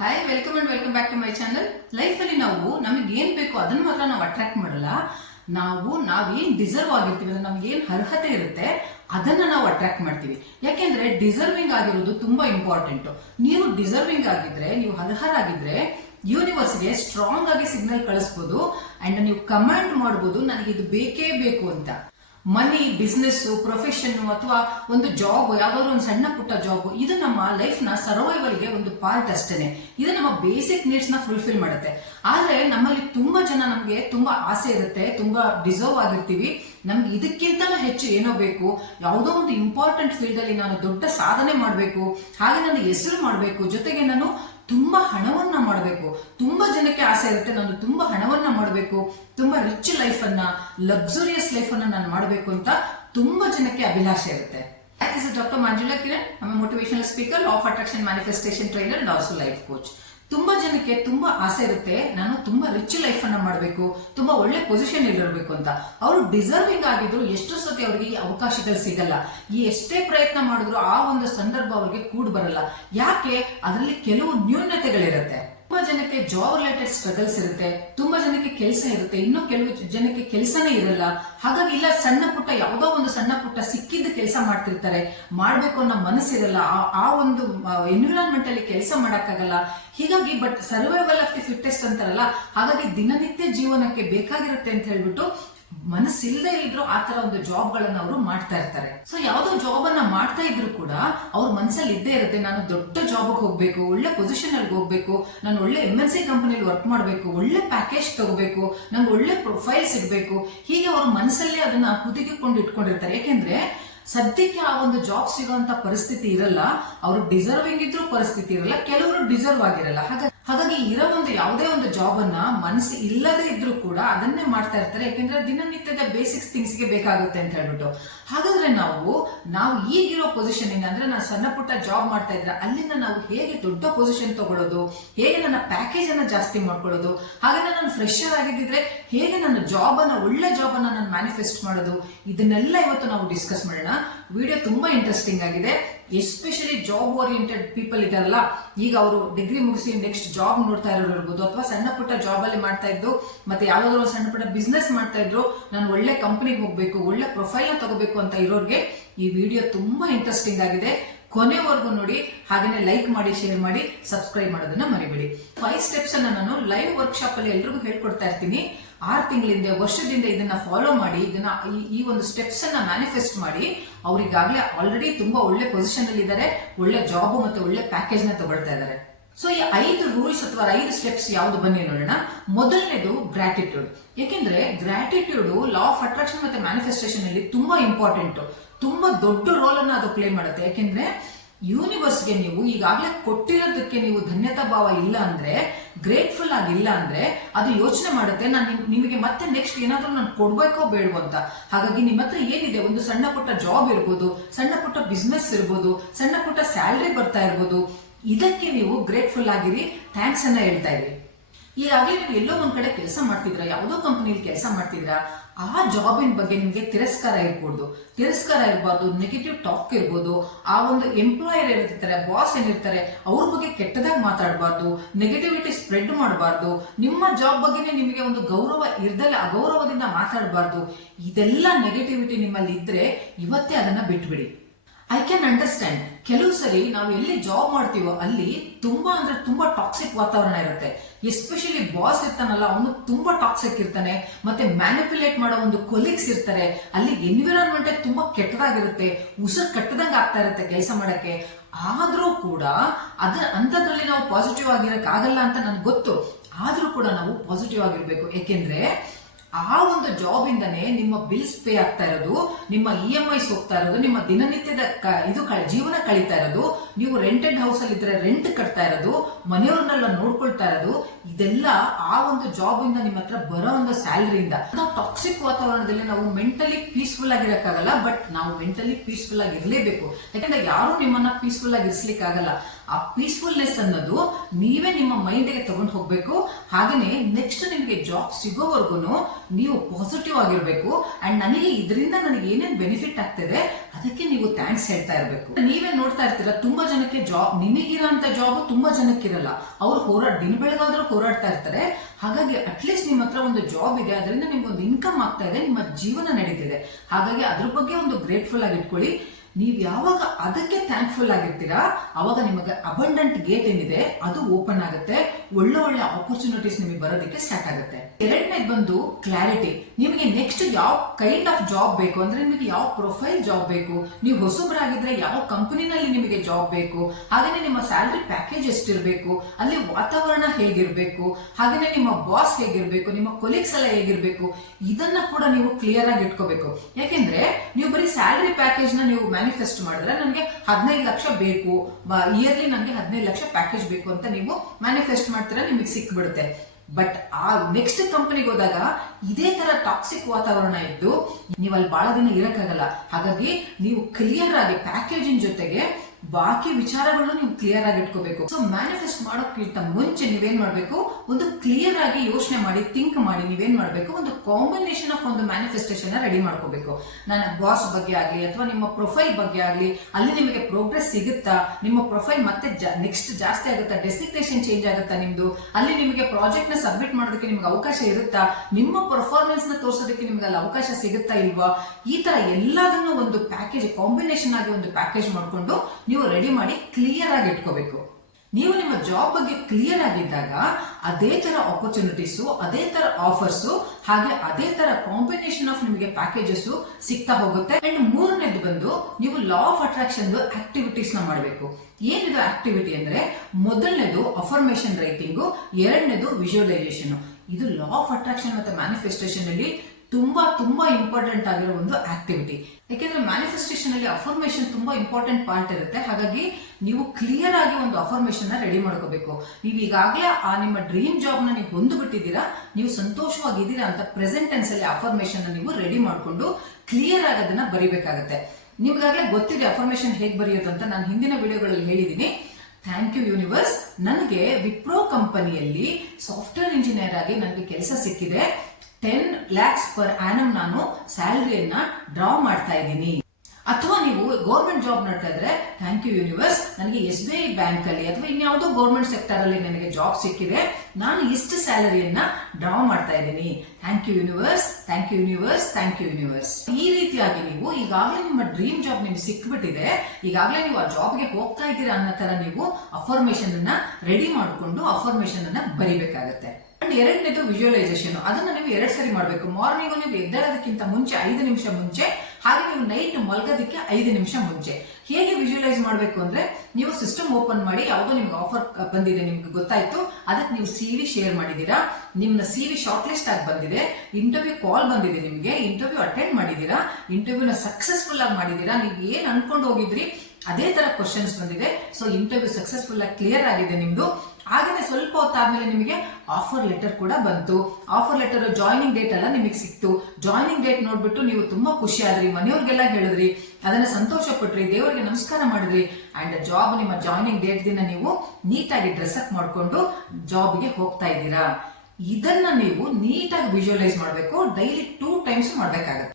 Hi welcome back to my channel. ಲೈಫಲ್ಲಿ ನಾವು ನಮಗೆ ಏನ್ ಬೇಕು ಅದನ್ನ ಮಾತ್ರ ನಾವು ಅಟ್ರಾಕ್ಟ್ ಮಾಡಲ್ಲ. ನಾವೇನ್ ಡಿಸರ್ವ್ ಆಗಿರ್ತೀವಿ, ನಮ್ಗೆ ಏನ್ ಅರ್ಹತೆ ಇರುತ್ತೆ ಅದನ್ನ ನಾವು ಅಟ್ರಾಕ್ಟ್ ಮಾಡ್ತೀವಿ. ಯಾಕೆಂದ್ರೆ ಡಿಸರ್ವಿಂಗ್ ಆಗಿರೋದು ತುಂಬಾ ಇಂಪಾರ್ಟೆಂಟ್. ನೀವು ಡಿಸರ್ವಿಂಗ್ ಆಗಿದ್ರೆ, ನೀವು ಅರ್ಹರಾಗಿದ್ರೆ ಯೂನಿವರ್ಸ್ಗೆ ಸ್ಟ್ರಾಂಗ್ ಆಗಿ ಸಿಗ್ನಲ್ ಕಳಿಸಬಹುದು ಅಂಡ್ ನೀವು ಕಮಾಂಡ್ ಮಾಡಬಹುದು ನನಗೆ ಇದು ಬೇಕೇ ಬೇಕು ಅಂತ. ಮನಿ, ಬಿಸ್ನೆಸ್, ಪ್ರೊಫೆಷನ್ ಅಥವಾ ಒಂದು ಜಾಬ್, ಯಾವ್ದಾದ್ರು ಒಂದು ಸಣ್ಣ ಪುಟ್ಟ ಜಾಬ್, ಇದು ನಮ್ಮ ಲೈಫ್ ನ ಸರ್ವೈವಲ್ಗೆ ಒಂದು ಪಾರ್ಟ್ ಅಷ್ಟೇನೆ. ಇದು ನಮ್ಮ ಬೇಸಿಕ್ ನೀಡ್ಸ್ ನ ಫುಲ್ಫಿಲ್ ಮಾಡುತ್ತೆ. ಆದ್ರೆ ನಮ್ಮಲ್ಲಿ ತುಂಬಾ ಜನ, ನಮ್ಗೆ ತುಂಬಾ ಆಸೆ ಇರುತ್ತೆ, ತುಂಬಾ ಡಿಸರ್ವ್ ಆಗಿರ್ತೀವಿ, ನಮ್ಗೆ ಇದಕ್ಕಿಂತಲೂ ಹೆಚ್ಚು ಏನೋ ಬೇಕು, ಯಾವುದೋ ಒಂದು ಇಂಪಾರ್ಟೆಂಟ್ ಫೀಲ್ಡ್ ಅಲ್ಲಿ ನಾನು ದೊಡ್ಡ ಸಾಧನೆ ಮಾಡಬೇಕು, ಹಾಗೆ ನನ್ನ ಹೆಸರು ಮಾಡಬೇಕು, ಜೊತೆಗೆ ನಾನು ತುಂಬಾ ಹಣವನ್ನ ಮಾಡಬೇಕು. ತುಂಬಾ ಜನಕ್ಕೆ ಆಸೆ ಇರುತ್ತೆ, ನಾನು ತುಂಬಾ ಹಣವನ್ನ ಮಾಡಬೇಕು, ತುಂಬಾ ರಿಚ್ ಲೈಫ್ ಅನ್ನ, ಲಕ್ಸುರಿಯಸ್ ಲೈಫ್ ಅನ್ನ ನಾನು ಮಾಡಬೇಕು ಅಂತ ತುಂಬಾ ಜನಕ್ಕೆ ಅಭಿಲಾಷೆ ಇರುತ್ತೆ. This is doctor Manjula Kiran. I am motivational speaker, law of attraction manifestation trainer and also life coach. ತುಂಬಾ ಜನಕ್ಕೆ ತುಂಬಾ ಆಸೆ ಇರುತ್ತೆ, ನಾನು ತುಂಬಾ ರಿಚ್ ಲೈಫ್ ಅನ್ನ ಮಾಡಬೇಕು, ತುಂಬಾ ಒಳ್ಳೆ ಪೊಸಿಷನ್ ಇರಬೇಕು ಅಂತ. ಅವರು ಡಿಸರ್ವಿಂಗ್ ಆಗಿದ್ರು ಎಷ್ಟು ಸತಿ ಅವರಿಗೆ ಈ ಅವಕಾಶಗಳು ಸಿಗಲ್ಲ. ಈ ಎಷ್ಟೇ ಪ್ರಯತ್ನ ಮಾಡಿದ್ರು ಆ ಒಂದು ಸಂದರ್ಭ ಅವರಿಗೆ ಕೂಡ್ ಬರಲ್ಲ. ಯಾಕೆ? ಅದರಲ್ಲಿ ಕೆಲವು ನ್ಯೂನತೆಗಳಿರುತ್ತೆ. ತುಂಬಾ ಜನಕ್ಕೆ ಜಾಬ್ ರಿಲೇಟೆಡ್ ಸ್ಟ್ರಗಲ್ಸ್ ಇರುತ್ತೆ, ತುಂಬಾ ಜನಕ್ಕೆ ಕೆಲಸ ಇರುತ್ತೆ, ಇನ್ನು ಕೆಲವು ಜನಕ್ಕೆ ಕೆಲಸನೇ ಇರಲ್ಲ. ಹಾಗಾಗಿ ಇಲ್ಲ, ಸಣ್ಣ ಪುಟ್ಟ ಯಾವುದೋ ಒಂದು ಸಣ್ಣ ಪುಟ್ಟ ಸಿಕ್ಕಿದ್ದ ಕೆಲಸ ಮಾಡ್ತಿರ್ತಾರೆ, ಮಾಡ್ಬೇಕು ಅನ್ನೋ ಮನಸ್ಸಿರಲ್ಲ, ಆ ಒಂದು ಎನ್ವಿರಾನ್ಮೆಂಟ್ ಅಲ್ಲಿ ಕೆಲಸ ಮಾಡಕ್ಕಾಗಲ್ಲ. ಹೀಗಾಗಿ but survival of the fittest ಅಂತಾರಲ್ಲ, ಹಾಗಾಗಿ ದಿನನಿತ್ಯ ಜೀವನಕ್ಕೆ ಬೇಕಾಗಿರುತ್ತೆ ಅಂತ ಹೇಳ್ಬಿಟ್ಟು ಮನಸ್ಸಿಲ್ಲದೆ ಇದ್ರು ಆತರ ಒಂದು ಜಾಬ್ ಗಳನ್ನ ಅವರು ಮಾಡ್ತಾ ಇರ್ತಾರೆ. ಸೊ ಯಾವ್ದೋ ಜಾಬ್ ಅನ್ನ ಮಾಡ್ತಾ ಇದ್ರು ಕೂಡ ಅವ್ರ ಮನಸ್ಸಲ್ಲಿ ಇದ್ದೇ ಇರುತ್ತೆ, ನಾನು ದೊಡ್ಡ ಜಾಬ್ ಹೋಗ್ಬೇಕು, ಒಳ್ಳೆ ಪೊಸಿಷನ್ ಅಲ್ಲಿ ಹೋಗ್ಬೇಕು, ನಾನು ಒಳ್ಳೆ MNC ಕಂಪನಿಯಲ್ಲಿ ವರ್ಕ್ ಮಾಡಬೇಕು, ಒಳ್ಳೆ ಪ್ಯಾಕೇಜ್ ತಗೋಬೇಕು, ನಂಗೆ ಒಳ್ಳೆ ಪ್ರೊಫೈಲ್ ಸಿಗ್ಬೇಕು. ಹೀಗೆ ಅವ್ರ ಮನಸ್ಸಲ್ಲೇ ಅದನ್ನ ಹುದುಗಿಕೊಂಡು ಇಟ್ಕೊಂಡಿರ್ತಾರೆ. ಯಾಕೆಂದ್ರೆ ಸದ್ಯಕ್ಕೆ ಆ ಒಂದು ಜಾಬ್ ಸಿಗುವಂತ ಪರಿಸ್ಥಿತಿ ಇರಲ್ಲ. ಅವರು ಡಿಸರ್ವಿಂಗ್ ಇದ್ರೂ ಪರಿಸ್ಥಿತಿ ಇರಲ್ಲ, ಕೆಲವರು ಡಿಸರ್ವ್ ಆಗಿರಲ್ಲ. ಹಾಗಾಗಿ ಇರೋ ಒಂದು ಯಾವುದೇ ಒಂದು ಜಾಬ್ ಅನ್ನ ಮನಸ್ಸು ಇಲ್ಲದೆ ಇದ್ರೂ ಕೂಡ ಅದನ್ನೇ ಮಾಡ್ತಾ ಇರ್ತಾರೆ. ಯಾಕೆಂದ್ರೆ ದಿನನಿತ್ಯದ ಬೇಸಿಕ್ಸ್ ಥಿಂಗ್ಸ್ ಗೆ ಬೇಕಾಗುತ್ತೆ ಅಂತ ಹೇಳ್ಬಿಟ್ಟು. ಹಾಗಾದ್ರೆ ನಾವು ಈಗಿರೋ ಪೊಸಿಷನ್ ಇಂದ, ಅಂದ್ರೆ ನಾನು ಸಣ್ಣ ಪುಟ್ಟ ಜಾಬ್ ಮಾಡ್ತಾ ಇದ್ರೆ ಅಲ್ಲಿಂದ ನಾವು ಹೇಗೆ ದೊಡ್ಡ ಪೊಸಿಷನ್ ತಗೊಳ್ಳೋದು, ಹೇಗೆ ನನ್ನ ಪ್ಯಾಕೇಜ್ ಅನ್ನ ಜಾಸ್ತಿ ಮಾಡ್ಕೊಳ್ಳೋದು, ಹಾಗೆ ನಾನು ಫ್ರೆಶರ್ ಆಗಿದ್ದಿದ್ರೆ ಹೇಗೆ ನನ್ನ ಜಾಬ್ ಅನ್ನ, ಒಳ್ಳೆ ಜಾಬ್ ಅನ್ನ ನಾನು ಮ್ಯಾನಿಫೆಸ್ಟ್ ಮಾಡೋದು, ಇದನ್ನೆಲ್ಲ ಇವತ್ತು ನಾವು ಡಿಸ್ಕಸ್ ಮಾಡೋಣ. ವಿಡಿಯೋ ತುಂಬಾ ಇಂಟ್ರೆಸ್ಟಿಂಗ್ ಆಗಿದೆ. ಎಸ್ಪೆಷಲಿ ಜಾಬ್ ಓರಿಯೆಂಟೆಡ್ ಪೀಪಲ್ ಇದಾರಲ್ಲ, ಈಗ ಅವರು ಡಿಗ್ರಿ ಮುಗಿಸಿ ನೆಕ್ಸ್ಟ್ ಜಾಬ್ ನೋಡ್ತಾ ಇರೋರು ಇರ್ಬೋದು, ಅಥವಾ ಸಣ್ಣ ಪುಟ್ಟ ಜಾಬ್ ಅಲ್ಲಿ ಮಾಡ್ತಾ ಇದ್ದು ಮತ್ತೆ ಯಾವ್ದಾದ್ರು ಒಂದು ಸಣ್ಣ ಪುಟ್ಟ ಬಿಸ್ನೆಸ್ ಮಾಡ್ತಾ ಇದ್ರು, ನಾನು ಒಳ್ಳೆ ಕಂಪನಿಗೆ ಹೋಗ್ಬೇಕು, ಒಳ್ಳೆ ಪ್ರೊಫೈಲ್ ನ ತಗೋಬೇಕು ಅಂತ ಇರೋರಿಗೆ ಈ ವಿಡಿಯೋ ತುಂಬಾ ಇಂಟ್ರೆಸ್ಟಿಂಗ್ ಆಗಿದೆ. ಕೊನೆವರೆಗೂ ನೋಡಿ, ಹಾಗೇನೆ ಲೈಕ್ ಮಾಡಿ, ಶೇರ್ ಮಾಡಿ, ಸಬ್ಸ್ಕ್ರೈಬ್ ಮಾಡೋದನ್ನ ಮರಿಬೇಡಿ. 5 ಸ್ಟೆಪ್ಸ್ ಅನ್ನ ನಾನು ಲೈವ್ ವರ್ಕ್ಶಾಪ್ ಅಲ್ಲಿ ಎಲ್ರಿಗೂ ಹೇಳ್ಕೊಡ್ತಾ ಇರ್ತೀನಿ. 6 ತಿಂಗಳಿಂದ, ವರ್ಷದಿಂದ ಇದನ್ನ ಫಾಲೋ ಮಾಡಿ, ಇದನ್ನ ಈ ಒಂದು ಸ್ಟೆಪ್ಸ್ ಅನ್ನ ಮ್ಯಾನಿಫೆಸ್ಟ್ ಮಾಡಿ ಅವ್ರಿಗಾಗ್ಲೇ ಆಲ್ರೆಡಿ ತುಂಬಾ ಒಳ್ಳೆ ಪೊಸಿಷನ್ ಅಲ್ಲಿ ಇದ್ದಾರೆ, ಒಳ್ಳೆ ಜಾಬ್ ಮತ್ತೆ ಒಳ್ಳೆ ಪ್ಯಾಕೇಜ್ ನ ತಗೊಳ್ತಾ ಇದ್ದಾರೆ. ಸೊ ಈ 5 ರೂಲ್ಸ್ ಅಥವಾ 5 ಸ್ಟೆಪ್ಸ್ ಯಾವ್ದು ಬನ್ನಿ ನೋಡೋಣ. ಮೊದಲನೇದು ಗ್ರಾಟಿಟ್ಯೂಡ್. ಯಾಕೆಂದ್ರೆ ಗ್ರಾಟಿಟ್ಯೂಡ್ ಲಾ ಆಫ್ ಅಟ್ರಾಕ್ಷನ್ ಮತ್ತೆ ಮ್ಯಾನಿಫೆಸ್ಟೇಷನ್ ಅಲ್ಲಿ ತುಂಬಾ ಇಂಪಾರ್ಟೆಂಟ್, ತುಂಬಾ ದೊಡ್ಡ ರೋಲ್ ಅನ್ನ ಅದು ಪ್ಲೇ ಮಾಡುತ್ತೆ. ಯಾಕೆಂದ್ರೆ ಯೂನಿವರ್ಸ್ಗೆ ನೀವು ಈಗಾಗಲೇ ಕೊಟ್ಟಿರೋದಕ್ಕೆ ನೀವು ಧನ್ಯತಾ ಭಾವ ಇಲ್ಲ ಅಂದ್ರೆ, ಗ್ರೇಟ್ಫುಲ್ ಆಗಿಲ್ಲ ಅಂದ್ರೆ ಅದು ಯೋಚನೆ ಮಾಡುತ್ತೆ, ನಾನು ನಿಮಗೆ ಮತ್ತೆ ನೆಕ್ಸ್ಟ್ ಏನಾದ್ರೂ ನಾನು ಕೊಡ್ಬೇಕೋ ಬೇಡವೋ ಅಂತ. ಹಾಗಾಗಿ ನಿಮ್ಮ ಹತ್ರ ಏನಿದೆ, ಒಂದು ಸಣ್ಣ ಪುಟ್ಟ ಜಾಬ್ ಇರ್ಬೋದು, ಸಣ್ಣ ಪುಟ್ಟ ಬಿಸ್ನೆಸ್ ಇರ್ಬೋದು, ಸಣ್ಣ ಪುಟ್ಟ ಸ್ಯಾಲರಿ ಬರ್ತಾ ಇರ್ಬೋದು, ಇದಕ್ಕೆ ನೀವು ಗ್ರೇಟ್ಫುಲ್ ಆಗಿರಿ, ಥ್ಯಾಂಕ್ಸ್ ಅನ್ನ ಹೇಳ್ತಾ ಇರಿ. ಈಗಾಗಲೇ ನೀವು ಎಲ್ಲೋ ಒಂದ್ ಕಡೆ ಕೆಲಸ ಮಾಡ್ತಿದ್ರ, ಯಾವುದೋ ಕಂಪನಿಯಲ್ಲಿ ಕೆಲಸ ಮಾಡ್ತಿದ್ರ, ಆ ಜಾಬಿನ ಬಗ್ಗೆ ನಿಮ್ಗೆ ತಿರಸ್ಕಾರ ಇರಬಾರ್ದು, ನೆಗೆಟಿವ್ ಟಾಕ್ ಇರ್ಬೋದು, ಆ ಒಂದು ಎಂಪ್ಲಾಯರ್ ಏನಿರ್ತಾರೆ, ಬಾಸ್ ಏನಿರ್ತಾರೆ, ಅವ್ರ ಬಗ್ಗೆ ಕೆಟ್ಟದಾಗಿ ಮಾತಾಡಬಾರ್ದು, ನೆಗೆಟಿವಿಟಿ ಸ್ಪ್ರೆಡ್ ಮಾಡಬಾರ್ದು, ನಿಮ್ಮ ಜಾಬ್ ಬಗ್ಗೆನೇ ನಿಮಗೆ ಒಂದು ಗೌರವ ಇರ್ದಲೆ ಅಗೌರವದಿಂದ ಮಾತಾಡಬಾರ್ದು. ಇದೆಲ್ಲ ನೆಗೆಟಿವಿಟಿ ನಿಮ್ಮಲ್ಲಿ ಇದ್ರೆ ಇವತ್ತೇ ಅದನ್ನ ಬಿಟ್ಬಿಡಿ. ಐ ಕ್ಯಾನ್ ಅಂಡರ್ಸ್ಟ್ಯಾಂಡ್, ಕೆಲವು ಸರಿ ನಾವು ಎಲ್ಲಿ ಜಾಬ್ ಮಾಡ್ತೀವೋ ಅಲ್ಲಿ ತುಂಬಾ ಅಂದ್ರೆ ತುಂಬಾ ಟಾಕ್ಸಿಕ್ ವಾತಾವರಣ ಇರುತ್ತೆ. ಎಸ್ಪೆಷಲಿ ಬಾಸ್ ಇರ್ತಾನಲ್ಲ, ಅವನು ತುಂಬಾ ಟಾಕ್ಸಿಕ್ ಇರ್ತಾನೆ, ಮತ್ತೆ ಮ್ಯಾನಿಪುಲೇಟ್ ಮಾಡೋ ಒಂದು ಕೊಲೀಗ್ಸ್ ಇರ್ತಾರೆ, ಅಲ್ಲಿ ಎನ್ವಿರಾನ್ಮೆಂಟ್ ತುಂಬಾ ಕೆಟ್ಟದಾಗಿರುತ್ತೆ, ಉಸಿರು ಕಟ್ಟದಂಗ ಆಗ್ತಾ ಇರುತ್ತೆ ಕೆಲಸ ಮಾಡಕ್ಕೆ. ಆದ್ರೂ ಕೂಡ ಅಂತದ್ರಲ್ಲಿ ನಾವು ಪಾಸಿಟಿವ್ ಆಗಿರಕ್ ಆಗಲ್ಲ ಅಂತ ನನ್ಗೆ ಗೊತ್ತು. ಆದ್ರೂ ಕೂಡ ನಾವು ಪಾಸಿಟಿವ್ ಆಗಿರ್ಬೇಕು. ಯಾಕೆಂದ್ರೆ ಆ ಒಂದು ಜಾಬ್ ಇಂದಾನೆ ನಿಮ್ಮ ಬಿಲ್ಸ್ ಪೇ ಆಗ್ತಾ ಇರೋದು, ನಿಮ್ಮ EMIs ಹೋಗ್ತಾ ಇರೋದು, ನಿಮ್ಮ ದಿನನಿತ್ಯದ ಜೀವನ ಕಳೀತಾ ಇರೋದು, ನೀವು ರೆಂಟೆಡ್ ಹೌಸ್ ಅಲ್ಲಿ ಇದ್ರೆ ರೆಂಟ್ ಕಟ್ತಾ ಇರೋದು, ಮನೆಯವ್ರನ್ನೆಲ್ಲ ನೋಡ್ಕೊಳ್ತಾ ಇರೋದು, ಇದೆಲ್ಲ ಆ ಒಂದು ಜಾಬ್ ಇಂದ ನಿಮ್ಮ ಹತ್ರ ಬರೋ ಒಂದು ಸ್ಯಾಲರಿಯಿಂದ. ನಾವು ಟಾಕ್ಸಿಕ್ ವಾತಾವರಣದಲ್ಲಿ ನಾವು ಮೆಂಟಲಿ ಪೀಸ್ಫುಲ್ ಆಗಿರಕ್ಕಾಗಲ್ಲ, ಬಟ್ ನಾವು ಮೆಂಟಲಿ ಪೀಸ್ಫುಲ್ ಆಗಿ ಇರ್ಲೇಬೇಕು. ಯಾಕಂದ್ರೆ ಯಾರು ನಿಮ್ಮನ್ನ ಪೀಸ್ಫುಲ್ ಆಗಿ ಇರ್ಸ್ಲಿಕ್ಕೆ ಆಗಲ್ಲ. ಆ ಪೀಸ್ಫುಲ್ನೆಸ್ ಅನ್ನೋದು ನೀವೇ ನಿಮ್ಮ ಮೈಂಡ್ಗೆ ತಗೊಂಡು ಹೋಗ್ಬೇಕು. ಹಾಗೇನೆ ನೆಕ್ಸ್ಟ್ ನಿಮಗೆ ಜಾಬ್ ಸಿಗೋವರೆಗೂ ನೀವು ಪಾಸಿಟಿವ್ ಆಗಿರ್ಬೇಕು. ಅಂಡ್ ಇದರಿಂದ ನನಗೆ ಏನೇನ್ ಬೆನಿಫಿಟ್ ಆಗ್ತಿದೆ ಅದಕ್ಕೆ ನೀವು ಥ್ಯಾಂಕ್ಸ್ ಹೇಳ್ತಾ ಇರ್ಬೇಕು. ನೀವೇ ನೋಡ್ತಾ ಇರ್ತೀರಾ, ತುಂಬಾ ಜನಕ್ಕೆ ಜಾಬ್, ನಿಮಗಿರೋಂತ ಜಾಬ್ ತುಂಬಾ ಜನಕ್ಕಿರಲ್ಲ. ಅವ್ರು ದಿನ ಬೆಳಗಾದ್ರೂ ಹೋರಾಡ್ತಾ ಇರ್ತಾರೆ. ಹಾಗಾಗಿ ಅಟ್ಲೀಸ್ಟ್ ನಿಮ್ಮ ಹತ್ರ ಒಂದು ಜಾಬ್ ಇದೆ, ಅದರಿಂದ ನಿಮ್ಗೆ ಒಂದು ಇನ್ಕಮ್ ಆಗ್ತಾ ಇದೆ, ನಿಮ್ಮ ಜೀವನ ನಡೀತಿದೆ. ಹಾಗಾಗಿ ಅದ್ರ ಬಗ್ಗೆ ಒಂದು ಗ್ರೇಟ್ಫುಲ್ ಆಗಿ ಇಟ್ಕೊಳ್ಳಿ. ನೀವ್ ಯಾವಾಗ ಅದಕ್ಕೆ ಥ್ಯಾಂಕ್ಫುಲ್ ಆಗಿರ್ತೀರಾ ಅವಾಗ ನಿಮಗೆ ಅಬಂಡೆಂಟ್ ಗೇಟ್ ಏನಿದೆ ಅದು ಓಪನ್ ಆಗುತ್ತೆ. ಒಳ್ಳೆ ಒಳ್ಳೆ ಆಪರ್ಚುನಿಟೀಸ್ ನಿಮಗೆ ಬರೋದಕ್ಕೆ ಸ್ಟಾರ್ಟ್ ಆಗುತ್ತೆ. ಎರಡನೇದು ಬಂದು ಕ್ಲಾರಿಟಿ. ನಿಮಗೆ ನೆಕ್ಸ್ಟ್ ಯಾವ ಕೈಂಡ್ ಆಫ್ ಜಾಬ್ ಬೇಕು, ಅಂದ್ರೆ ನಿಮಗೆ ಯಾವ ಪ್ರೊಫೈಲ್ ಜಾಬ್ ಬೇಕು, ನೀವು ಹೊಸಬರಾಗಿದ್ರೆ ಯಾವ ಕಂಪನಿನಲ್ಲಿ ನಿಮಗೆ ಜಾಬ್ ಬೇಕು, ಹಾಗೇನೆ ನಿಮ್ಮ ಸ್ಯಾಲರಿ ಪ್ಯಾಕೇಜ್ ಎಷ್ಟಿರ್ಬೇಕು, ಅಲ್ಲಿ ವಾತಾವರಣ ಹೇಗಿರ್ಬೇಕು, ಹಾಗೇನೆ ನಿಮ್ಮ ಬಾಸ್ ಹೇಗಿರ್ಬೇಕು, ನಿಮ್ಮ ಕೊಲೀಗ್ಸ್ ಎಲ್ಲ ಹೇಗಿರ್ಬೇಕು, ಇದನ್ನ ಕೂಡ ನೀವು ಕ್ಲಿಯರ್ ಆಗಿ ಇಟ್ಕೋಬೇಕು. ಯಾಕೆಂದ್ರೆ ನೀವು ಬರೀ ಸ್ಯಾಲರಿ ಪ್ಯಾಕೇಜ್ ನ ನೀವು ಮ್ಯಾನಿಫೆಸ್ಟ್ ಮಾಡಿದ್ರೆ ನನಗೆ 15 ಲಕ್ಷ ಬೇಕು, ಇಯರ್ಲಿ ನನಗೆ 15 ಲಕ್ಷ ಪ್ಯಾಕೇಜ್ ಬೇಕು ಅಂತ ನೀವು ಮ್ಯಾನಿಫೆಸ್ಟ್ ಮಾಡ್ತೀರಾ, ನಿಮಗೆ ಸಿಕ್ಬಿಡುತ್ತೆ. ಬಟ್ ಆ ನೆಕ್ಸ್ಟ್ ಕಂಪನಿಗೆ ಹೋದಾಗ ಇದೇ ತರ ಟಾಕ್ಸಿಕ್ ವಾತಾವರಣ ಇದ್ದು ನೀವು ಅಲ್ಲಿ ಬಹಳ ದಿನ ಇರಕ್ಕಾಗಲ್ಲ. ಹಾಗಾಗಿ ನೀವು ಕ್ಲಿಯರ್ ಆಗಿ ಪ್ಯಾಕೇಜಿನ ಜೊತೆಗೆ ಬಾಕಿ ವಿಚಾರಗಳನ್ನು ನೀವು ಕ್ಲಿಯರ್ ಆಗಿ ಇಟ್ಕೋಬೇಕು. ಸೊ ಮ್ಯಾನಿಫೆಸ್ಟ್ ಮಾಡೋಕ್ಕಿಂತ ಮುಂಚೆ ನೀವೇನ್ ಮಾಡ್ಬೇಕು, ಒಂದು ಕ್ಲಿಯರ್ ಆಗಿ ಯೋಚನೆ ಮಾಡಿ, ಥಿಂಕ್ ಮಾಡಿ, ನೀವೇನ್ ಮಾಡ್ಬೇಕು, ಒಂದು ಕಾಂಬಿನೇಷನ್ ಆಫ್ ಒಂದು ಮ್ಯಾನಿಫೆಸ್ಟೇಷನ್ ರೆಡಿ ಮಾಡ್ಕೋಬೇಕು. ನನ್ನ ಬಾಸ್ ಬಗ್ಗೆ ಆಗ್ಲಿ ಅಥವಾ ನಿಮ್ಮ ಪ್ರೊಫೈಲ್ ಬಗ್ಗೆ ಆಗ್ಲಿ, ಅಲ್ಲಿ ನಿಮಗೆ ಪ್ರೋಗ್ರೆಸ್ ಸಿಗುತ್ತಾ, ನಿಮ್ಮ ಪ್ರೊಫೈಲ್ ಮತ್ತೆ ನೆಕ್ಸ್ಟ್ ಜಾಸ್ತಿ ಆಗುತ್ತಾ, ಡೆಸಿಗ್ನೇಷನ್ ಚೇಂಜ್ ಆಗುತ್ತಾ ನಿಮ್ದು, ಅಲ್ಲಿ ನಿಮಗೆ ಪ್ರಾಜೆಕ್ಟ್ ನ ಸಬ್ಮಿಟ್ ಮಾಡೋದಕ್ಕೆ ನಿಮ್ಗೆ ಅವಕಾಶ ಇರುತ್ತಾ, ನಿಮ್ಮ ಪರ್ಫಾರ್ಮೆನ್ಸ್ ನ ತೋರಿಸೋದಕ್ಕೆ ನಿಮ್ಗೆ ಅಲ್ಲಿ ಅವಕಾಶ ಸಿಗುತ್ತಾ ಇಲ್ವಾ, ಈ ತರ ಎಲ್ಲದನ್ನು ಒಂದು ಪ್ಯಾಕೇಜ್ ಕಾಂಬಿನೇಷನ್ ಆಗಿ ಒಂದು ಪ್ಯಾಕೇಜ್ ಮಾಡ್ಕೊಂಡು ನೀವು ರೆಡಿ ಮಾಡಿ ಕ್ಲಿಯರ್ ಆಗಿ ಇಟ್ಕೋಬೇಕು. ನೀವು ನಿಮ್ಮ ಜಾಬ್ ಬಗ್ಗೆ ಕ್ಲಿಯರ್ ಆಗಿದ್ದಾಗ ಅದೇ ತರ ಆಪರ್ಚುನಿಟೀಸು, ಅದೇ ತರ ಆಫರ್ಸ್, ಹಾಗೆ ಅದೇ ತರ ಕಾಂಬಿನೇಷನ್ ಆಫ್ ನಿಮಗೆ ಪ್ಯಾಕೇಜಸ್ ಸಿಗ್ತಾ ಹೋಗುತ್ತೆ. ಅಂಡ್ ಮೂರನೇದು ಬಂದು ನೀವು ಲಾ ಆಫ್ ಅಟ್ರಾಕ್ಷನ್ ಆಕ್ಟಿವಿಟೀಸ್ ನ ಮಾಡಬೇಕು. ಏನಿದು ಆಕ್ಟಿವಿಟಿ ಅಂದ್ರೆ, ಮೊದಲನೇದು ಅಫರ್ಮೇಷನ್ ರೈಟಿಂಗ್, ಎರಡನೇದು ವಿಜುವಲೈಸೇಷನ್. ಇದು ಲಾ ಆಫ್ ಅಟ್ರಾಕ್ಷನ್ ಮತ್ತೆ ಮ್ಯಾನಿಫೆಸ್ಟೇಷನ್ ಅಲ್ಲಿ ತುಂಬಾ ತುಂಬಾ ಇಂಪಾರ್ಟೆಂಟ್ ಆಗಿರೋ ಒಂದು ಆಕ್ಟಿವಿಟಿ. ಯಾಕೆಂದ್ರೆ ಮ್ಯಾನಿಫೆಸ್ಟೇಷನ್ ಅಲ್ಲಿ ಅಫರ್ಮೇಷನ್ ತುಂಬಾ ಇಂಪಾರ್ಟೆಂಟ್ ಪಾರ್ಟ್ ಇರುತ್ತೆ. ಹಾಗಾಗಿ ನೀವು ಕ್ಲಿಯರ್ ಆಗಿ ಒಂದು ಅಫರ್ಮೇಷನ್ ನ ರೆಡಿ ಮಾಡ್ಕೋಬೇಕು. ನೀವು ಈಗಾಗಲೇ ಆ ನಿಮ್ಮ ಡ್ರೀಮ್ ಜಾಬ್ ನ ನೀವು ಹೊಂದ್ಬಿಟ್ಟಿದ್ದೀರಾ, ನೀವು ಸಂತೋಷವಾಗಿದ್ದೀರಾ ಅಂತ ಪ್ರೆಸೆಂಟ್ ಟೆನ್ಸ್ ಅಲ್ಲಿ ಅಫರ್ಮೇಷನ್ ನ ನೀವು ರೆಡಿ ಮಾಡ್ಕೊಂಡು ಕ್ಲಿಯರ್ ಆಗಿ ಅದನ್ನ ಬರಿಬೇಕಾಗತ್ತೆ. ನಿಮ್ಗಾಗ್ಲೇ ಗೊತ್ತಿದೆ ಅಫರ್ಮೇಷನ್ ಹೇಗೆ ಬರೆಯೋದು ಅಂತ, ನಾನು ಹಿಂದಿನ ವಿಡಿಯೋಗಳಲ್ಲಿ ಹೇಳಿದೀನಿ. ಥ್ಯಾಂಕ್ ಯು ಯೂನಿವರ್ಸ್, ನನಗೆ ವಿಪ್ರೋ ಕಂಪನಿಯಲ್ಲಿ ಸಾಫ್ಟ್ವೇರ್ ಇಂಜಿನಿಯರ್ ಆಗಿ ನನಗೆ ಕೆಲಸ ಸಿಕ್ಕಿದೆ. 10 lakhs per annum ನಾನು ಸ್ಯಾಲರಿಯನ್ನ ಡ್ರಾ ಮಾಡ್ತಾ ಇದ್ದೀನಿ. ಅಥವಾ ನೀವು ಗೌರ್ಮೆಂಟ್ ಜಾಬ್ ನೋಡ್ತಾ ಇದ್ರೆ, ಥ್ಯಾಂಕ್ ಯು ಯೂನಿವರ್ಸ್, ನನಗೆ SBI ಬ್ಯಾಂಕ್ ಅಲ್ಲಿ ಅಥವಾ ಇನ್ಯಾವುದೋ ಗೌರ್ಮೆಂಟ್ ಸೆಕ್ಟರ್ ಅಲ್ಲಿ ನನಗೆ ಜಾಬ್ ಸಿಕ್ಕಿದೆ, ನಾನು ಇಷ್ಟು ಸ್ಯಾಲರಿಯನ್ನ ಡ್ರಾ ಮಾಡ್ತಾ ಇದ್ದೀನಿ. Thank you universe, thank you universe, thank you universe. ಈ ರೀತಿಯಾಗಿ ನೀವು ಈಗಾಗಲೇ ನಿಮ್ಮ ಡ್ರೀಮ್ ಜಾಬ್ ನಿಮ್ಗೆ ಸಿಕ್ಬಿಟ್ಟಿದೆ, ಈಗಾಗಲೇ ನೀವು ಆ ಜಾಬ್ಗೆ ಹೋಗ್ತಾ ಇದ್ದೀರಾ ಅನ್ನೋ ತರ ನೀವು ಅಫರ್ಮೇಷನ್ ಅನ್ನ ರೆಡಿ ಮಾಡಿಕೊಂಡು ಅಫರ್ಮೇಷನ್ ಅನ್ನ ಬರಿಬೇಕಾಗತ್ತೆ. ಅಂಡ್ ಎರಡನೇದು ವಿಜುವಲೈಸೇಷನ್. ಅದನ್ನ ನೀವು 2 ಸರಿ ಮಾಡಬೇಕು. ಮಾರ್ನಿಂಗ್ ನೀವು ಎದ್ದೇಳೋದಕ್ಕಿಂತ ಮುಂಚೆ 5 ನಿಮಿಷ ಮುಂಚೆ, ಹಾಗೆ ನೀವು ನೈಟ್ ಮಲ್ಗೋದಕ್ಕೆ 5 ನಿಮಿಷ ಮುಂಚೆ. ಹೇಗೆ ವಿಜುವಲೈಸ್ ಮಾಡಬೇಕು ಅಂದ್ರೆ, ನೀವು ಸಿಸ್ಟಮ್ ಓಪನ್ ಮಾಡಿ, ಯಾವುದೋ ನಿಮ್ಗೆ ಆಫರ್ ಬಂದಿದೆ, ನಿಮ್ಗೆ ಗೊತ್ತಾಯ್ತು, ಅದಕ್ಕೆ ನೀವು CV ಶೇರ್ ಮಾಡಿದೀರಾ, ನಿಮ್ಮ CV ಶಾರ್ಟ್ ಲಿಸ್ಟ್ ಆಗಿ ಬಂದಿದೆ, ಇಂಟರ್ವ್ಯೂ ಕಾಲ್ ಬಂದಿದೆ, ನಿಮ್ಗೆ ಇಂಟರ್ವ್ಯೂ ಅಟೆಂಡ್ ಮಾಡಿದೀರಾ, ಇಂಟರ್ವ್ಯೂನ ಸಕ್ಸಸ್ಫುಲ್ ಆಗಿ ಮಾಡಿದೀರಾ, ನೀವು ಏನ್ ಅನ್ಕೊಂಡು ಹೋಗಿದ್ರಿ ಅದೇ ತರ ಕ್ವಶನ್ಸ್ ಬಂದಿದೆ. ಸೊ ಇಂಟರ್ವ್ಯೂ ಸಕ್ಸಸ್ಫುಲ್ ಆಗಿ ಕ್ಲಿಯರ್ ಆಗಿದೆ ನಿಮ್ದು. ಹಾಗೇನೆ ಸ್ವಲ್ಪ ಹೊತ್ತಾದ್ಮೇಲೆ ನಿಮಗೆ ಆಫರ್ ಲೆಟರ್ ಕೂಡ ಬಂತು. ಆಫರ್ ಲೆಟರ್ ಜಾಯ್ನಿಂಗ್ ಡೇಟ್ ಎಲ್ಲ ನಿಮಗೆ ಸಿಕ್ತು. ಜಾಯ್ನಿಂಗ್ ಡೇಟ್ ನೋಡ್ಬಿಟ್ಟು ನೀವು ತುಂಬಾ ಖುಷಿ ಆದ್ರಿ, ಮನೆಯವ್ರಿಗೆಲ್ಲ ಹೇಳಿದ್ರಿ, ಅದನ್ನ ಸಂತೋಷ ಪಟ್ರಿ, ದೇವರಿಗೆ ನಮಸ್ಕಾರ ಮಾಡಿದ್ರಿ. ಅಂಡ್ ಜಾಬ್ ನಿಮ್ಮ ಜಾಯ್ನಿಂಗ್ ಡೇಟ್ ದಿನ ನೀವು ನೀಟಾಗಿ ಡ್ರೆಸ್ ಅಪ್ ಮಾಡ್ಕೊಂಡು ಜಾಬ್ಗೆ ಹೋಗ್ತಾ ಇದ್ದೀರಾ. ಇದನ್ನ ನೀವು ನೀಟಾಗಿ ವಿಜುವಲೈಸ್ ಮಾಡಬೇಕು. ಡೈಲಿ 2 times ಮಾಡ್ಬೇಕಾಗತ್ತೆ.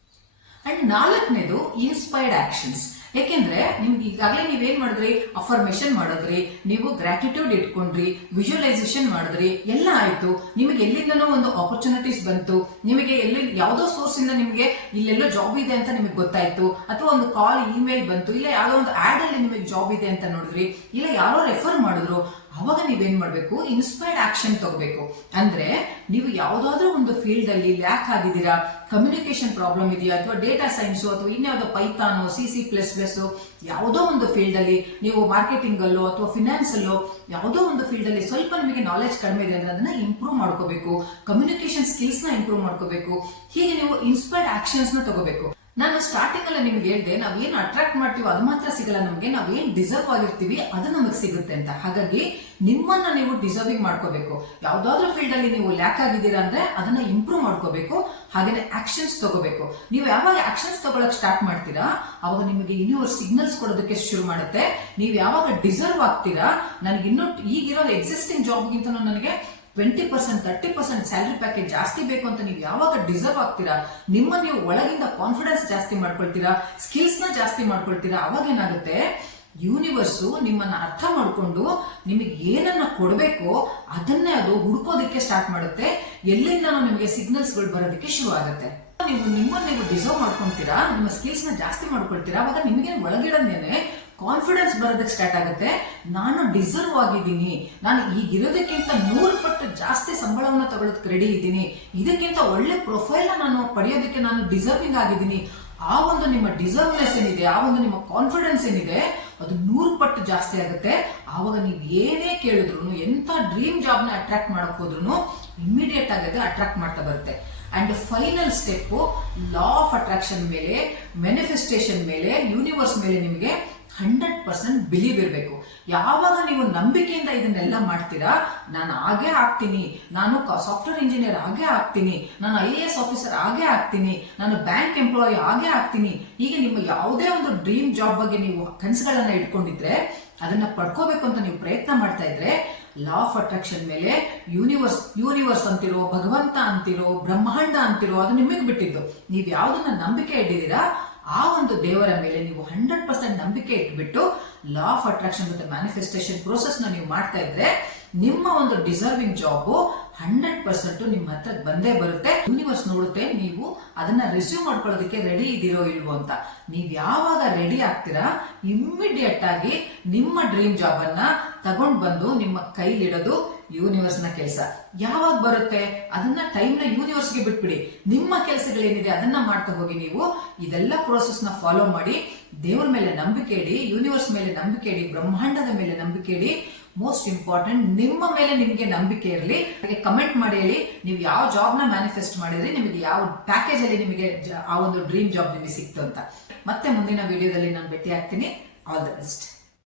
ಅಂಡ್ 4ನೇದು ಇನ್ಸ್ಪೈರ್ಡ್ ಆಕ್ಷನ್ಸ್. ಯಾಕೆಂದ್ರೆ ನಿಮ್ಗೆ ಈಗಾಗಲೇ ನೀವೇನ್ ಮಾಡಿದ್ರಿ, ಅಫರ್ಮೇಷನ್ ಮಾಡಿದ್ರಿ, ನೀವು ಗ್ರಾಟಿಟ್ಯೂಡ್ ಇಟ್ಕೊಂಡ್ರಿ, ವಿಜುವಲೈಸೇಷನ್ ಮಾಡಿದ್ರಿ, ಎಲ್ಲ ಆಯ್ತು. ನಿಮಗೆ ಎಲ್ಲಿಂದನೋ ಒಂದು ಆಪರ್ಚುನಿಟೀಸ್ ಬಂತು, ನಿಮಗೆ ಯಾವ್ದೋ ಸೋರ್ಸ್ ಇಂದ ನಿಮಗೆ ಇಲ್ಲೆಲ್ಲೋ ಜಾಬ್ ಇದೆ ಅಂತ ನಿಮಗೆ ಗೊತ್ತಾಯ್ತು, ಅಥವಾ ಒಂದು ಕಾಲ್ ಇಮೇಲ್ ಬಂತು, ಇಲ್ಲ ಯಾವ್ದೋ ಒಂದು ಆಡ್ ಅಲ್ಲಿ ನಿಮಗೆ ಜಾಬ್ ಇದೆ ಅಂತ ನೋಡಿದ್ರಿ, ಇಲ್ಲ ಯಾರೋ ರೆಫರ್ ಮಾಡಿದ್ರು, ಅವಾಗ ನೀವೇನ್ ಮಾಡ್ಬೇಕು, ಇನ್ಸ್ಪೈರ್ಡ್ ಆಕ್ಷನ್ ತಗೋಬೇಕು. ಅಂದ್ರೆ ನೀವು ಯಾವ್ದಾದ್ರೂ ಒಂದು ಫೀಲ್ಡ್ ಅಲ್ಲಿ ಲ್ಯಾಕ್ ಆಗಿದ್ದೀರಾ, ಕಮ್ಯುನಿಕೇಶನ್ ಪ್ರಾಬ್ಲಮ್ ಇದೆಯಾ, ಅಥವಾ ಡೇಟಾ ಸೈನ್ಸ್ ಅಥವಾ ಇನ್ಯಾವುದೋ ಪೈಥಾನೋ, C++, ಯಾವುದೋ ಒಂದು ಫೀಲ್ಡ್ ಅಲ್ಲಿ ನೀವು ಮಾರ್ಕೆಟಿಂಗ್ ಅಲ್ಲೋ ಅಥವಾ ಫಿನಾನ್ಸ್ ಅಲ್ಲೋ ಯಾವುದೋ ಒಂದು ಫೀಲ್ಡ್ ಅಲ್ಲಿ ಸ್ವಲ್ಪ ನಿಮಗೆ ನಾಲೆಜ್ ಕಡಿಮೆ ಇದೆ ಅಂದ್ರೆ ಅದನ್ನ ಇಂಪ್ರೂವ್ ಮಾಡ್ಕೋಬೇಕು. ಕಮ್ಯುನಿಕೇಶನ್ ಸ್ಕಿಲ್ಸ್ ನ ಇಂಪ್ರೂವ್ ಮಾಡ್ಕೋಬೇಕು. ಹೀಗೆ ನೀವು ಇನ್ಸ್ಪೈರ್ಡ್ ಆಕ್ಷನ್ಸ್ ನ ತಗೋಬೇಕು. ನಾನು ಸ್ಟಾರ್ಟಿಂಗ್ ಅಲ್ಲಿ ನಿಮ್ಗೆ ಹೇಳ್ದೆ ನಾವೇನು ಅಟ್ರಾಕ್ಟ್ ಮಾಡ್ತೀವೋ ಅದು ಮಾತ್ರ ಸಿಗಲ್ಲ ನಮಗೆ, ನಾವೇನ್ ಡಿಸರ್ವ್ ಆಗಿರ್ತೀವಿ ಅದು ನಮಗೆ ಸಿಗುತ್ತೆ ಅಂತ. ಹಾಗಾಗಿ ನಿಮ್ಮನ್ನ ನೀವು ಡಿಸರ್ವಿಂಗ್ ಮಾಡ್ಕೋಬೇಕು. ಯಾವ್ದಾದ್ರು ಫೀಲ್ಡ್ ಅಲ್ಲಿ ನೀವು ಲ್ಯಾಕ್ ಆಗಿದ್ದೀರಾ ಅಂದ್ರೆ ಅದನ್ನ ಇಂಪ್ರೂವ್ ಮಾಡ್ಕೋಬೇಕು. ಹಾಗೇನೆ ಆಕ್ಷನ್ಸ್ ತಗೋಬೇಕು. ನೀವು ಯಾವಾಗ ಆಕ್ಷನ್ಸ್ ತಗೊಳಕ್ ಸ್ಟಾರ್ಟ್ ಮಾಡ್ತೀರಾ ಅವಾಗ ನಿಮಗೆ ಯೂನಿವರ್ಸ್ ಸಿಗ್ನಲ್ಸ್ ಕೊಡೋದಕ್ಕೆ ಶುರು ಮಾಡುತ್ತೆ. ನೀವು ಯಾವಾಗ ಡಿಸರ್ವ್ ಆಗ್ತೀರಾ, ನನಗೆ ಇನ್ನೂ ಈಗಿರೋ ಎಕ್ಸಿಸ್ಟಿಂಗ್ ಜಾಬ್ಗಿಂತ ನನಗೆ 20% 30% ಸ್ಯಾಲರಿ ಪ್ಯಾಕೇಜ್ ಜಾಸ್ತಿ ಬೇಕು ಅಂತ ನೀವು ಯಾವಾಗ ಡಿಸರ್ವ್ ಆಗ್ತೀರಾ, ನಿಮ್ಮ ನೀವು ಒಳಗಿಂದ ಕಾನ್ಫಿಡೆನ್ಸ್ ಜಾಸ್ತಿ ಮಾಡ್ಕೊಳ್ತೀರಾ, ಸ್ಕಿಲ್ಸ್ ನ ಜಾಸ್ತಿ ಮಾಡ್ಕೊಳ್ತೀರಾ, ಅವಾಗ ಏನಾಗುತ್ತೆ ಯೂನಿವರ್ಸು ನಿಮ್ಮನ್ನ ಅರ್ಥ ಮಾಡ್ಕೊಂಡು ನಿಮಗೆ ಏನನ್ನ ಕೊಡಬೇಕೋ ಅದನ್ನೇ ಅದು ಹುಡುಕೋದಕ್ಕೆ ಸ್ಟಾರ್ಟ್ ಮಾಡುತ್ತೆ. ಎಲ್ಲಿಂದ ನಿಮಗೆ ಸಿಗ್ನಲ್ಸ್ ಗಳು ಬರೋದಕ್ಕೆ ಶುರು ಆಗುತ್ತೆ. ನಿಮ್ಮನ್ನ ನೀವು ಡಿಸರ್ವ್ ಮಾಡ್ಕೊಂತೀರಾ, ನಿಮ್ಮ ಸ್ಕಿಲ್ಸ್ ನ ಜಾಸ್ತಿ ಮಾಡ್ಕೊಳ್ತೀರಾ, ಅವಾಗ ನಿಮಗೆ ಒಳಗಿಡನೇನೆ ಕಾನ್ಫಿಡೆನ್ಸ್ ಬರೋದಕ್ಕೆ ಸ್ಟಾರ್ಟ್ ಆಗುತ್ತೆ. ನಾನು ಡಿಸರ್ವ್ ಆಗಿದ್ದೀನಿ, ನಾನು ಈಗಿರೋದಕ್ಕಿಂತ 100 ಪಟ್ಟು ಜಾಸ್ತಿ ಸಂಬಳವನ್ನ ತಗೊಳ್ಳೋದಕ್ಕೆ ರೆಡಿ ಇದ್ದೀನಿ, ಇದಕ್ಕಿಂತ ಒಳ್ಳೆ ಪ್ರೊಫೈಲ್ ನಾನು ಪಡೆಯೋದಕ್ಕೆ ನಾನು ಡಿಸರ್ವಿಂಗ್ ಆಗಿದ್ದೀನಿ. ಆ ಒಂದು ನಿಮ್ಮ ಡಿಸರ್ವ್ನೆಸ್ ಏನಿದೆ, ಆ ಒಂದು ನಿಮ್ಮ ಕಾನ್ಫಿಡೆನ್ಸ್ ಏನಿದೆ ಅದು 100 ಪಟ್ಟು ಜಾಸ್ತಿ ಆಗುತ್ತೆ. ಆವಾಗ ನೀವು ಏನೇ ಕೇಳಿದ್ರು, ಎಂತ ಡ್ರೀಮ್ ಜಾಬ್ ನ ಅಟ್ರಾಕ್ಟ್ ಮಾಡಕ್ ಹೋದ್ರು ಇಮಿಡಿಯೇಟ್ ಆಗಿ ಅಟ್ರಾಕ್ಟ್ ಮಾಡ್ತಾ ಬರುತ್ತೆ. And final step law of attraction ಮೇಲೆ, ಮ್ಯಾನಿಫೆಸ್ಟೇಷನ್ ಮೇಲೆ, ಯೂನಿವರ್ಸ್ ಮೇಲೆ ನಿಮಗೆ 100% ಬಿಲೀವ್ ಇರಬೇಕು. ಯಾವಾಗ ನೀವು ನಂಬಿಕೆಯಿಂದ ಇದನ್ನೆಲ್ಲ ಮಾಡ್ತೀರಾ, ನಾನು ಹಾಗೆ ಆಗ್ತೀನಿ, ನಾನು ಸಾಫ್ಟ್ವೇರ್ ಇಂಜಿನಿಯರ್ ಹಾಗೆ ಆಗ್ತೀನಿ, ನಾನು IAS ಆಫೀಸರ್ ಹಾಗೆ ಆಗ್ತೀನಿ, ನಾನು ಬ್ಯಾಂಕ್ ಎಂಪ್ಲಾಯಿ ಹಾಗೆ ಆಗ್ತೀನಿ, ಹೀಗೆ ನಿಮ್ಮ ಯಾವುದೇ ಒಂದು ಡ್ರೀಮ್ ಜಾಬ್ ಬಗ್ಗೆ ನೀವು ಕನಸುಗಳನ್ನ ಇಟ್ಕೊಂಡಿದ್ರೆ ಅದನ್ನ ಪಡ್ಕೋಬೇಕು ಅಂತ ನೀವು ಪ್ರಯತ್ನ ಮಾಡ್ತಾ ಇದ್ರೆ, ಲಾ ಆಫ್ ಅಟ್ರಾಕ್ಷನ್ ಮೇಲೆ ಯೂನಿವರ್ಸ್ ಅಂತಿರೋ, ಭಗವಂತ ಅಂತಿರೋ, ಬ್ರಹ್ಮಾಂಡ ಅಂತಿರೋ, ಅದು ನಿಮಗೆ ಬಿಟ್ಟಿದ್ದು. ನೀವು ಯಾವ್ದನ್ನ ನಂಬಿಕೆ ಇಟ್ಟಿದ್ದೀರಾ ಆ ಒಂದು ದೇವರ ಮೇಲೆ ನೀವು 100% ನಂಬಿಕೆ ಇಟ್ಬಿಟ್ಟು ಲಾ ಆಫ್ ಅಟ್ರಾಕ್ಷನ್ ಮತ್ತೆ ಮ್ಯಾನಿಫೆಸ್ಟೇಷನ್ ಪ್ರೋಸೆಸ್ ನ ನೀವು ಮಾಡ್ತಾ ಇದ್ರೆ ನಿಮ್ಮ ಒಂದು ಡಿಸರ್ವಿಂಗ್ ಜಾಬ್ 100% ನಿಮ್ಮ ಹತ್ರ ಬಂದೇ ಬರುತ್ತೆ. ಯೂನಿವರ್ಸ್ ನೋಡುತ್ತೆ ನೀವು ಅದನ್ನ ರಿಸೀವ್ ಮಾಡ್ಕೊಳ್ಳೋದಕ್ಕೆ ರೆಡಿ ಇದೀರೋ ಇಲ್ವೋ ಅಂತ. ನೀವ್ ಯಾವಾಗ ರೆಡಿ ಆಗ್ತೀರಾ ಇಮ್ಮಿಡಿಯೇಟ್ ಆಗಿ ನಿಮ್ಮ ಡ್ರೀಮ್ ಜಾಬ್ ಅನ್ನ ತಗೊಂಡ್ ಬಂದು ನಿಮ್ಮ ಕೈಲಿಡೋದು ಯೂನಿವರ್ಸ್ ನ ಕೆಲಸ. ಯಾವಾಗ ಬರುತ್ತೆ ಅದನ್ನ ಟೈಮ್ ನ ಯೂನಿವರ್ಸ್ ಗೆ ಬಿಟ್ಬಿಡಿ. ನಿಮ್ಮ ಕೆಲಸಗಳೇನಿದೆ ಅದನ್ನ ಮಾಡ್ತಾ ಹೋಗಿ. ನೀವು ಇದೆಲ್ಲ ಪ್ರೋಸೆಸ್ ನ ಫಾಲೋ ಮಾಡಿ. ದೇವರ ಮೇಲೆ ನಂಬಿಕೆ ಇಡಿ, ಯೂನಿವರ್ಸ್ ಮೇಲೆ ನಂಬಿಕೆ ಇಡಿ, ಬ್ರಹ್ಮಾಂಡದ ಮೇಲೆ ನಂಬಿಕೆ ಇಡಿ. ಮೋಸ್ಟ್ ಇಂಪಾರ್ಟೆಂಟ್ ನಿಮ್ಮ ಮೇಲೆ ನಿಮ್ಗೆ ನಂಬಿಕೆ ಇರಲಿ. ಕಮೆಂಟ್ ಮಾಡಿ ಹೇಳಿ ನೀವು ಯಾವ ಜಾಬ್ ನ ಮ್ಯಾನಿಫೆಸ್ಟ್ ಮಾಡಿದ್ರಿ, ನಿಮಗೆ ಯಾವ ಪ್ಯಾಕೇಜ್ ಅಲ್ಲಿ ನಿಮಗೆ ಆ ಒಂದು ಡ್ರೀಮ್ ಜಾಬ್ ನಿಮಗೆ ಸಿಕ್ತು ಅಂತ. ಮತ್ತೆ ಮುಂದಿನ ವಿಡಿಯೋದಲ್ಲಿ ನಾನು ಭೇಟಿ ಆಗ್ತೀನಿ. All the best.